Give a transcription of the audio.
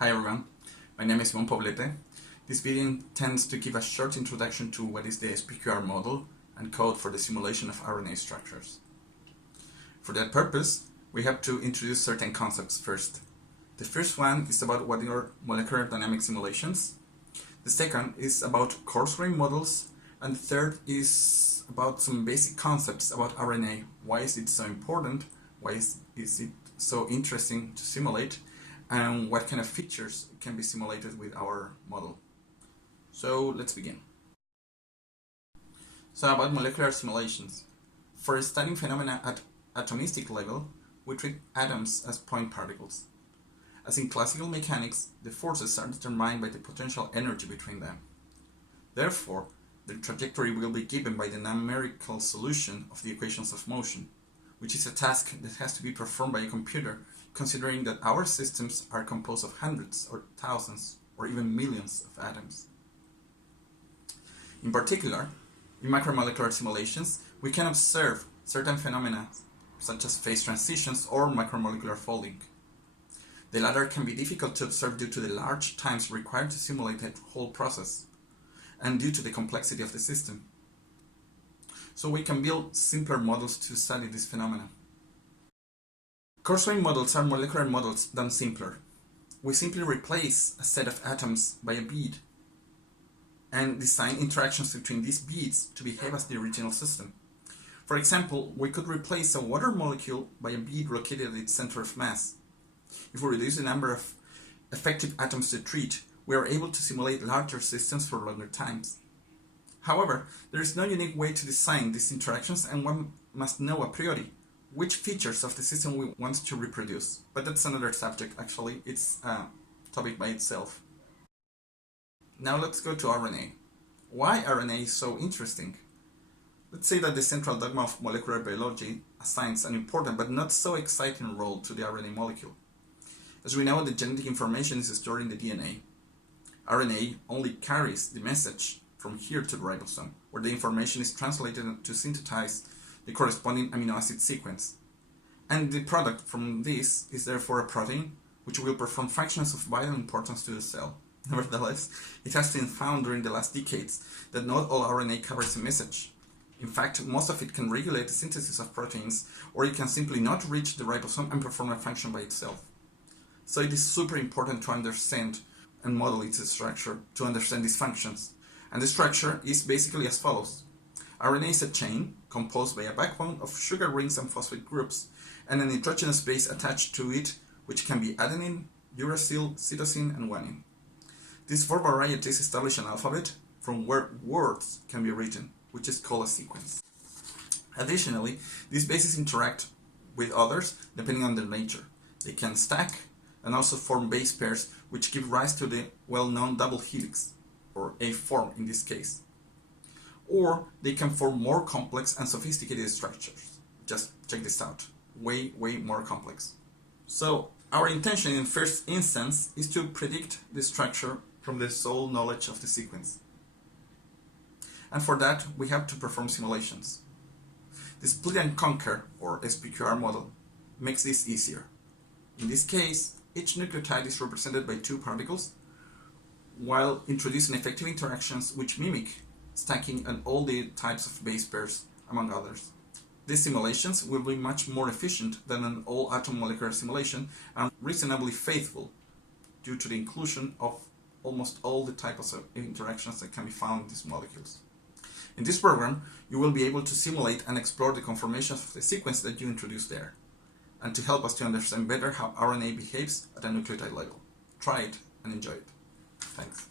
Hi everyone, my name is Simon Poblete. This video intends to give a short introduction to what is the SPQR model and code for the simulation of RNA structures. For that purpose, we have to introduce certain concepts first. The first one is about what are molecular dynamic simulations. The second is about coarse-grained models, and the third is about some basic concepts about RNA. Why is it so important? Why is it so interesting to simulate? And what kind of features can be simulated with our model. So let's begin. So about molecular simulations. For studying phenomena at atomistic level, we treat atoms as point particles. As in classical mechanics, the forces are determined by the potential energy between them. Therefore, the trajectory will be given by the numerical solution of the equations of motion, which is a task that has to be performed by a computer, considering that our systems are composed of hundreds or thousands or even millions of atoms. In particular, in macromolecular simulations, we can observe certain phenomena such as phase transitions or macromolecular folding. The latter can be difficult to observe due to the large times required to simulate the whole process and due to the complexity of the system. So we can build simpler models to study this phenomena. Coarse-grained models are molecular models done simpler. We simply replace a set of atoms by a bead and design interactions between these beads to behave as the original system. For example, we could replace a water molecule by a bead located at its center of mass. If we reduce the number of effective atoms to treat, we are able to simulate larger systems for longer times. However, there is no unique way to design these interactions, and one must know a priori which features of the system we want to reproduce. But that's another subject, actually. It's a topic by itself. Now let's go to RNA. Why RNA is so interesting? Let's say that the central dogma of molecular biology assigns an important but not so exciting role to the RNA molecule. As we know, the genetic information is stored in the DNA. RNA only carries the message from here to the ribosome, where the information is translated to synthesize the corresponding amino acid sequence. And the product from this is therefore a protein, which will perform functions of vital importance to the cell. Nevertheless, it has been found during the last decades that not all RNA covers a message. In fact, most of it can regulate the synthesis of proteins, or it can simply not reach the ribosome and perform a function by itself. So it is super important to understand and model its structure to understand these functions. And the structure is basically as follows. RNA is a chain composed by a backbone of sugar rings and phosphate groups, and a nitrogenous base attached to it, which can be adenine, uracil, cytosine, and guanine. These four varieties establish an alphabet from where words can be written, which is called a sequence. Additionally, these bases interact with others depending on their nature. They can stack and also form base pairs, which give rise to the well-known double helix, or A form in this case. Or they can form more complex and sophisticated structures. Just check this out. Way more complex. So our intention in first instance is to predict the structure from the sole knowledge of the sequence. And for that, we have to perform simulations. The split and conquer, or SPQR model, makes this easier. In this case, each nucleotide is represented by two particles, while introducing effective interactions which mimic stacking and all the types of base pairs, among others. These simulations will be much more efficient than an all-atom molecular simulation and reasonably faithful due to the inclusion of almost all the types of interactions that can be found in these molecules. In this program, you will be able to simulate and explore the conformations of the sequence that you introduce there, and to help us to understand better how RNA behaves at a nucleotide level. Try it and enjoy it. Thanks.